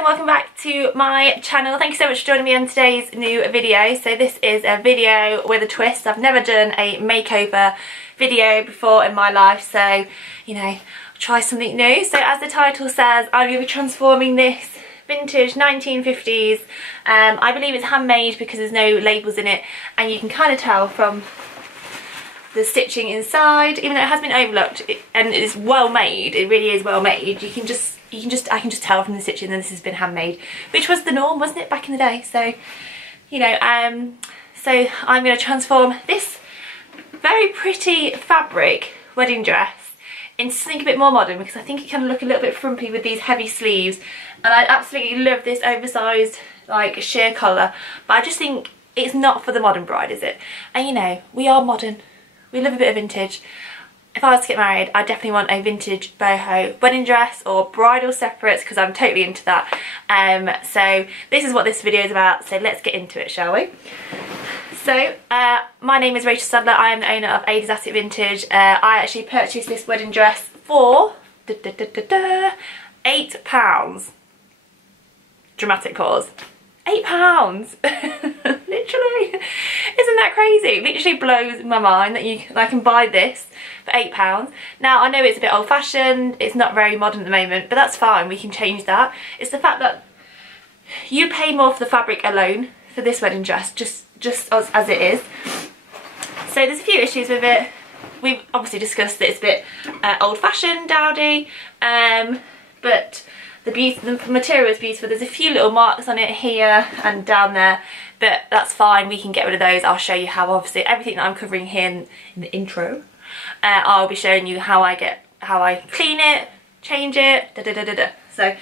and welcome back to my channel. Thank you so much for joining me on today's new video. So this is a video with a twist. I've never done a makeover video before in my life, so you know, try something new. So as the title says, I'm going to be transforming this vintage 1950s. I believe it's handmade because there's no labels in it, and you can kind of tell from the stitching inside, even though it has been overlooked and it's well made. It really is well made. I can just tell from the stitching that this has been handmade, which was the norm, wasn't it, back in the day? So, you know, so I'm going to transform this very pretty fabric wedding dress into something a bit more modern, because I think it can look a little bit frumpy with these heavy sleeves, and I absolutely love this oversized like sheer collar, but I just think it's not for the modern bride, is it? And you know, we are modern. We love a bit of vintage. If I was to get married, I definitely want a vintage boho wedding dress or bridal separates, because I'm totally into that. So this is what this video is about, so let's get into it, shall we? So my name is Rachael Sadler. I am the owner of Exotic Vintage. I actually purchased this wedding dress for £8. Dramatic pause. £8. Literally, isn't that crazy? It literally blows my mind that I can buy this for £8. Now I know it's a bit old-fashioned, it's not very modern at the moment, but that's fine, we can change that. It's the fact that you pay more for the fabric alone for this wedding dress, just as it is. So there's a few issues with it. We've obviously discussed that it's a bit old-fashioned, dowdy, but the material is beautiful. There's a few little marks on it here and down there, but that's fine, we can get rid of those. I'll show you how, obviously everything that I'm covering here in the intro, I'll be showing you how I clean it, change it, So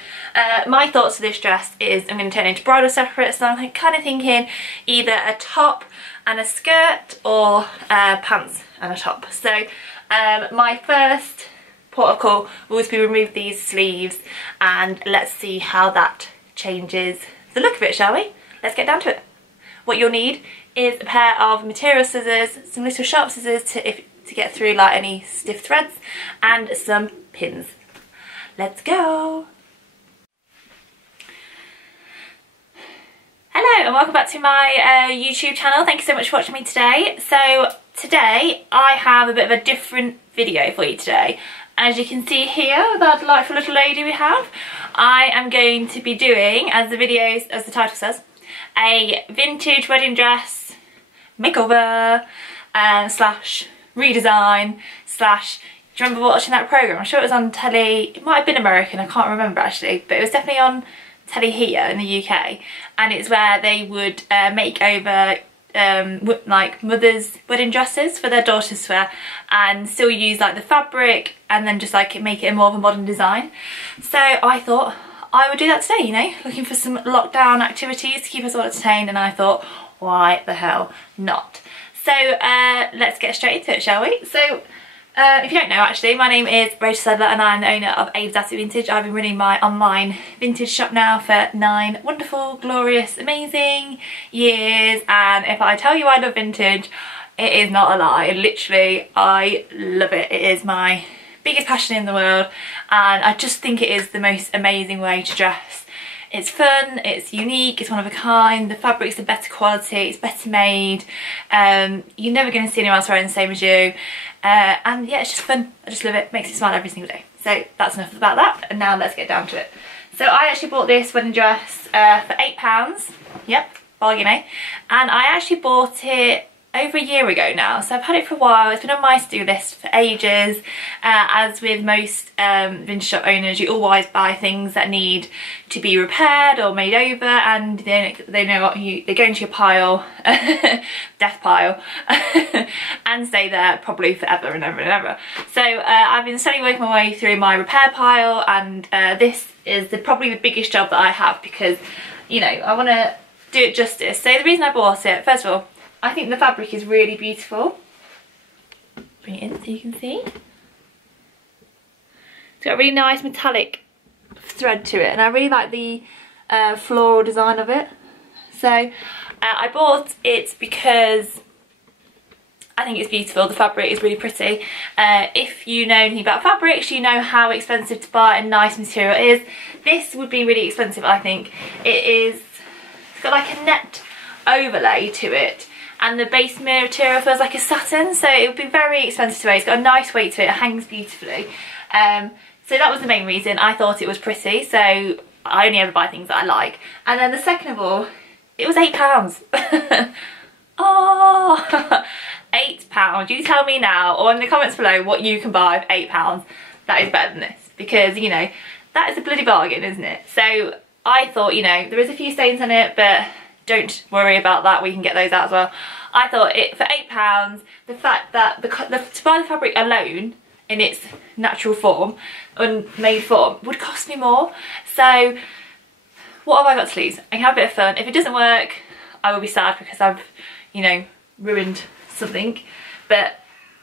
my thoughts for this dress is I'm going to turn it into bridal separates, so I'm kind of thinking either a top and a skirt or pants and a top. So my first port of call will always be remove these sleeves, and let's see how that changes the look of it, shall we? Let's get down to it. What you'll need is a pair of material scissors, some little sharp scissors to get through like any stiff threads, and some pins. Let's go! Hello and welcome back to my YouTube channel. Thank you so much for watching me today. So today I have a bit of a different video for you today. As you can see here, that delightful little lady we have, I am going to be doing, as the title says, a vintage wedding dress makeover slash redesign slash, do you remember watching that programme? I'm sure it was on telly, it might have been American, I can't remember actually, but it was definitely on telly here in the UK, and it's where they would make over like mothers' wedding dresses for their daughters to wear, and still use like the fabric and then just like make it a more of a modern design. So I thought I would do that today, you know, looking for some lockdown activities to keep us all entertained, and I thought, why the hell not? So let's get straight into it, shall we? So if you don't know, actually, my name is Rachael Sadler and I'm the owner of Exotic Vintage. I've been running my online vintage shop now for 9 wonderful, glorious, amazing years, and if I tell you I love vintage, it is not a lie. Literally, I love it. It is my biggest passion in the world, and I just think it is the most amazing way to dress. It's fun, it's unique, it's one of a kind, the fabric's the better quality, it's better made, you're never going to see anyone else wearing the same as you, and yeah, it's just fun. I just love it, makes me smile every single day. So that's enough about that, and now let's get down to it. So I actually bought this wedding dress for £8, yep, bargain, eh? And I actually bought it over a year ago now, so I've had it for a while. It's been on my to-do list for ages. As with most vintage shop owners, you always buy things that need to be repaired or made over, and then they know what they go into your pile, death pile, and stay there probably forever and ever and ever. So I've been slowly working my way through my repair pile, and this is probably the biggest job that I have, because you know, I want to do it justice. So the reason I bought it, first of all, I think the fabric is really beautiful. Bring it in so you can see. It's got a really nice metallic thread to it, and I really like the floral design of it. So I bought it because I think it's beautiful. The fabric is really pretty. If you know anything about fabrics, you know how expensive to buy and nice material it is. This would be really expensive, I think. It's got like a net overlay to it, and the base material feels like a satin, so it would be very expensive to wear. It's got a nice weight to it, it hangs beautifully. So that was the main reason. I thought it was pretty, so I only ever buy things that I like. And then the second of all, it was £8. Oh, £8. You tell me now, or in the comments below, what you can buy for £8 that is better than this, because, you know, that is a bloody bargain, isn't it? So I thought, you know, there is a few stains on it, but don't worry about that, we can get those out as well. I thought it for £8, the fact that to buy the fabric alone in its natural form, unmade form, would cost me more. So what have I got to lose? I can have a bit of fun. If it doesn't work, I will be sad because I've, you know, ruined something, but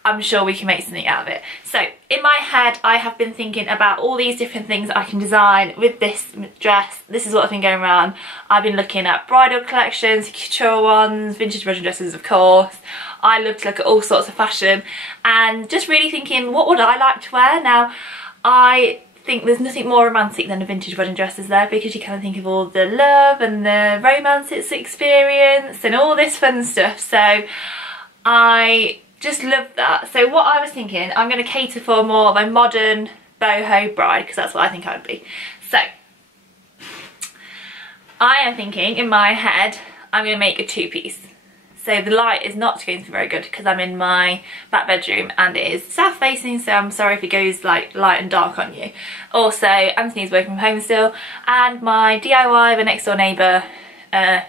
I'm sure we can make something out of it. So in my head, I have been thinking about all these different things I can design with this dress. This is what I've been going around. I've been looking at bridal collections, couture ones, vintage wedding dresses, of course. I love to look at all sorts of fashion and just really thinking, what would I like to wear? Now, I think there's nothing more romantic than a vintage wedding dress, is there? Because you kind of think of all the love and the romance it's experienced and all this fun stuff. So I just love that. So what I was thinking, I'm going to cater for more of a modern boho bride, because that's what I think I would be. So I am thinking in my head, I'm going to make a two-piece. So the light is not going to be very good because I'm in my back bedroom and it is south facing, so I'm sorry if it goes like light and dark on you. Also, Anthony's working from home still, and my DIY, the next door neighbour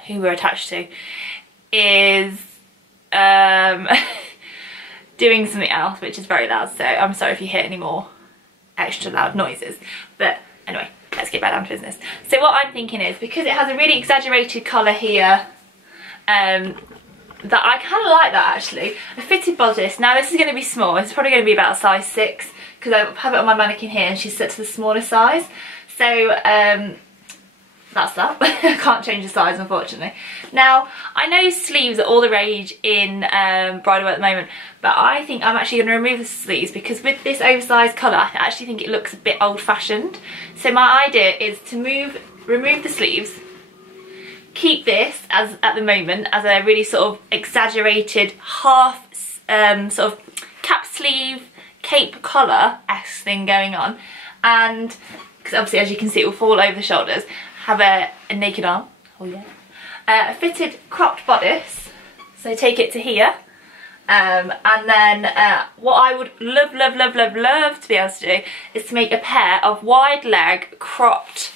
who we're attached to, is doing something else which is very loud, so I'm sorry if you hear any more extra loud noises. But anyway, let's get back down to business. So what I'm thinking is, because it has a really exaggerated collar here, that I kind of like that actually. A fitted bodice. Now this is going to be small. It's probably going to be about a size 6 because I have it on my mannequin here and she's set to the smaller size. So that's that. I can't change the size, unfortunately. Now I know sleeves are all the rage in bridal at the moment, but I think I'm actually going to remove the sleeves because with this oversized collar I actually think it looks a bit old-fashioned. So my idea is to remove the sleeves, keep this as at the moment as a really sort of exaggerated half sort of cap sleeve cape collar-esque thing going on, and because obviously as you can see it will fall over the shoulders, have a naked arm, oh yeah, a fitted cropped bodice, so take it to here, and then what I would love to be able to do is to make a pair of wide leg cropped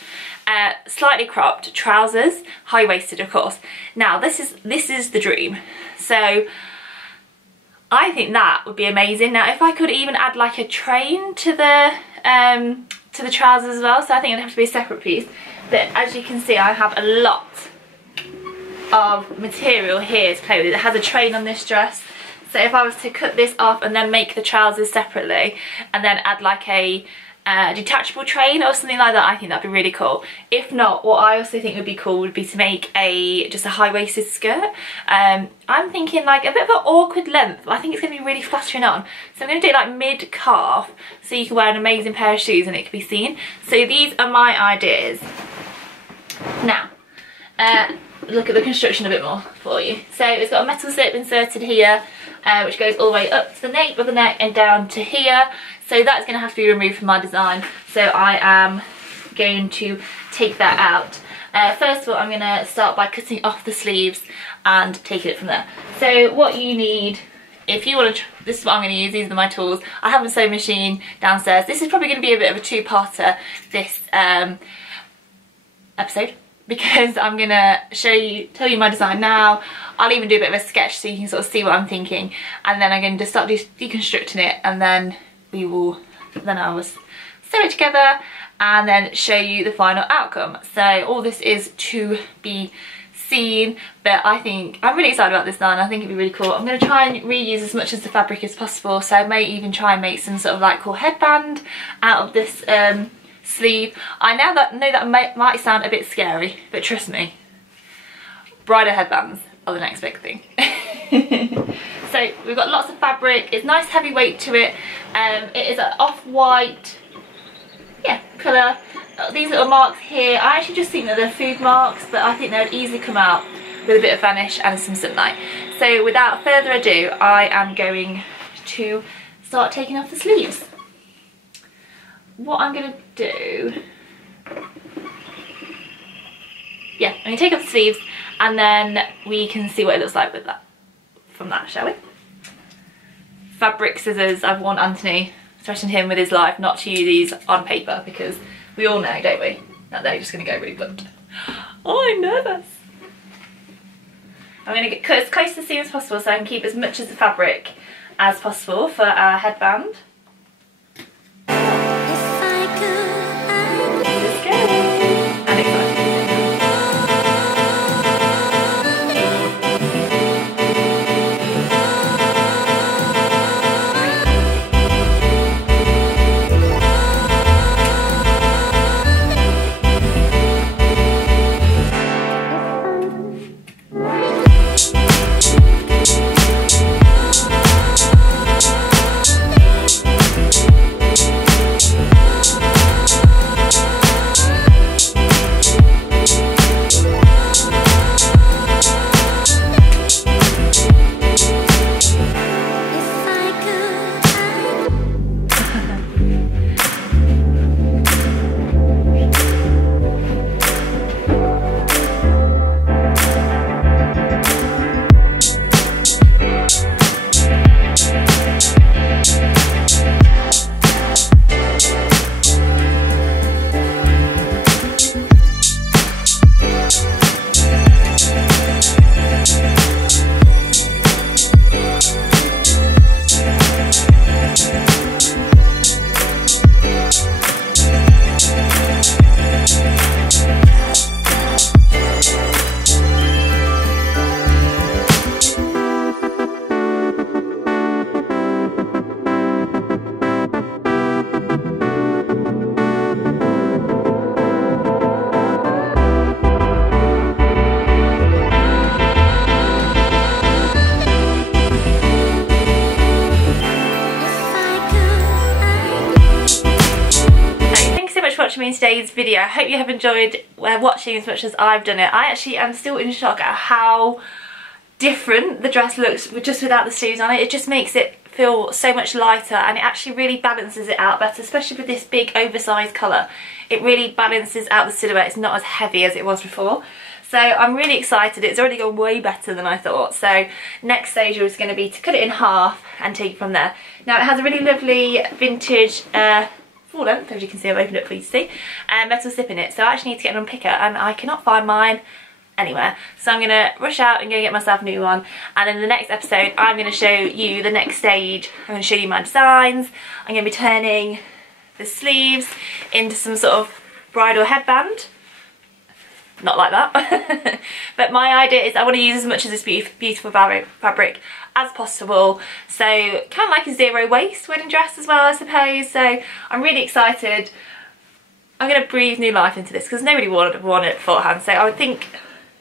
slightly cropped trousers, high-waisted of course. Now this is the dream, so I think that would be amazing. Now if I could even add like a train to the trousers as well, so I think it'd have to be a separate piece. But as you can see, I have a lot of material here to play with. It has a train on this dress, so if I was to cut this off and then make the trousers separately and then add like a detachable train or something like that, I think that'd be really cool. If not, what I also think would be cool would be to make just a high-waisted skirt. I'm thinking like a bit of an awkward length. I think it's going to be really flattering on, so I'm going to do it like mid-calf so you can wear an amazing pair of shoes and it can be seen. So these are my ideas. Now look at the construction a bit more for you. So it's got a metal slip inserted here, which goes all the way up to the nape of the neck and down to here. So that's going to have to be removed from my design. So I am going to take that out. First of all, I'm going to start by cutting off the sleeves and taking it from there. So what you need, if you want to, this is what I'm going to use, these are my tools. I have a sewing machine downstairs. This is probably going to be a bit of a two-parter, this episode, because I'm going to tell you my design now. I'll even do a bit of a sketch so you can sort of see what I'm thinking, and then I'm going to start deconstructing it, and then I will sew it together and then show you the final outcome. So all this is to be seen, but I think I'm really excited about this design. I think it'd be really cool. I'm going to try and reuse as much of the fabric as possible, so I may even try and make some sort of like cool headband out of this sleeve. I know that might sound a bit scary, but trust me, bridal headbands are the next big thing. So we've got lots of fabric. It's nice heavy weight to it. It is an off-white, yeah, colour. These little marks here, I actually just think that they're food marks, but I think they'd easily come out with a bit of vanish and some sunlight. So without further ado, I am going to start taking off the sleeves. What I'm going to do, yeah, I'm going to take off the sleeves and then we can see what it looks like with that, from that, shall we? Fabric scissors. I've warned Anthony, threatened him with his life not to use these on paper because we all know, don't we, that they're just going to go really blunt. Oh, I'm nervous. I'm going to get cut as close to the seam as possible so I can keep as much of the fabric as possible for our headband. Watching me in today's video. I hope you have enjoyed watching as much as I've done it. I actually am still in shock at how different the dress looks just without the sleeves on it. It just makes it feel so much lighter and it actually really balances it out better, especially with this big oversized colour. It really balances out the silhouette. It's not as heavy as it was before. So I'm really excited. It's already gone way better than I thought. So next stage is going to be to cut it in half and take it from there. Now it has a really lovely vintage full length, as you can see. I've opened it for you to see, metal zip in it, so I actually need to get an unpicker and I cannot find mine anywhere, so I'm going to rush out and go get myself a new one, and in the next episode I'm going to show you the next stage. I'm going to show you my designs. I'm going to be turning the sleeves into some sort of bridal headband, not like that. But my idea is I want to use as much of this beautiful fabric as possible, so kind of like a zero waste wedding dress as well, I suppose. So I'm really excited. I'm going to breathe new life into this because nobody wanted it beforehand, so I would think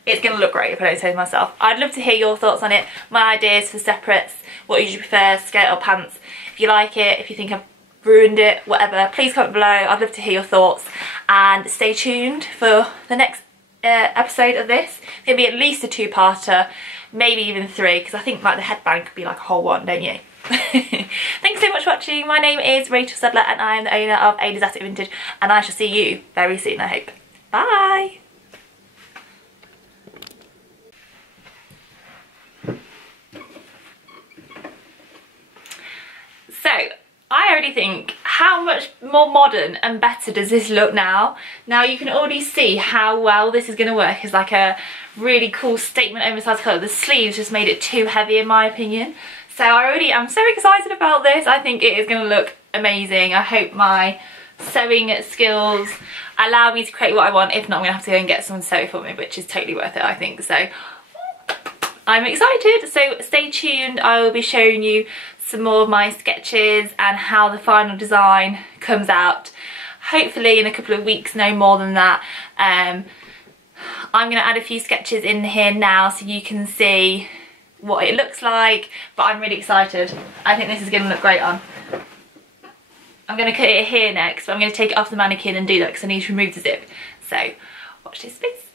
it's going to look great if I don't say so myself. I'd love to hear your thoughts on it, my ideas for separates, what you prefer, skirt or pants. If you like it, if you think I've ruined it, whatever, please comment below. I'd love to hear your thoughts, and stay tuned for the next episode of this. It's going to be at least a two-parter, maybe even three, because I think like the headband could be like a whole one, don't you? Thanks so much for watching. My name is Rachael XOX and I am the owner of Exotic Vintage, and I shall see you very soon, I hope. Bye! So, I already think, how much more modern and better does this look now? Now you can already see how well this is going to work as like a really cool statement oversized colour. The sleeves just made it too heavy in my opinion. So I already am so excited about this. I think it is going to look amazing. I hope my sewing skills allow me to create what I want. If not, I'm going to have to go and get someone to sew it for me, which is totally worth it, I think. So I'm excited. So stay tuned. I will be showing you some more of my sketches and how the final design comes out, hopefully in a couple of weeks, no more than that. I'm going to add a few sketches in here now so you can see what it looks like, but I'm really excited. I think this is going to look great on. I'm going to cut it here next, but I'm going to take it off the mannequin and do that because I need to remove the zip. So watch this space.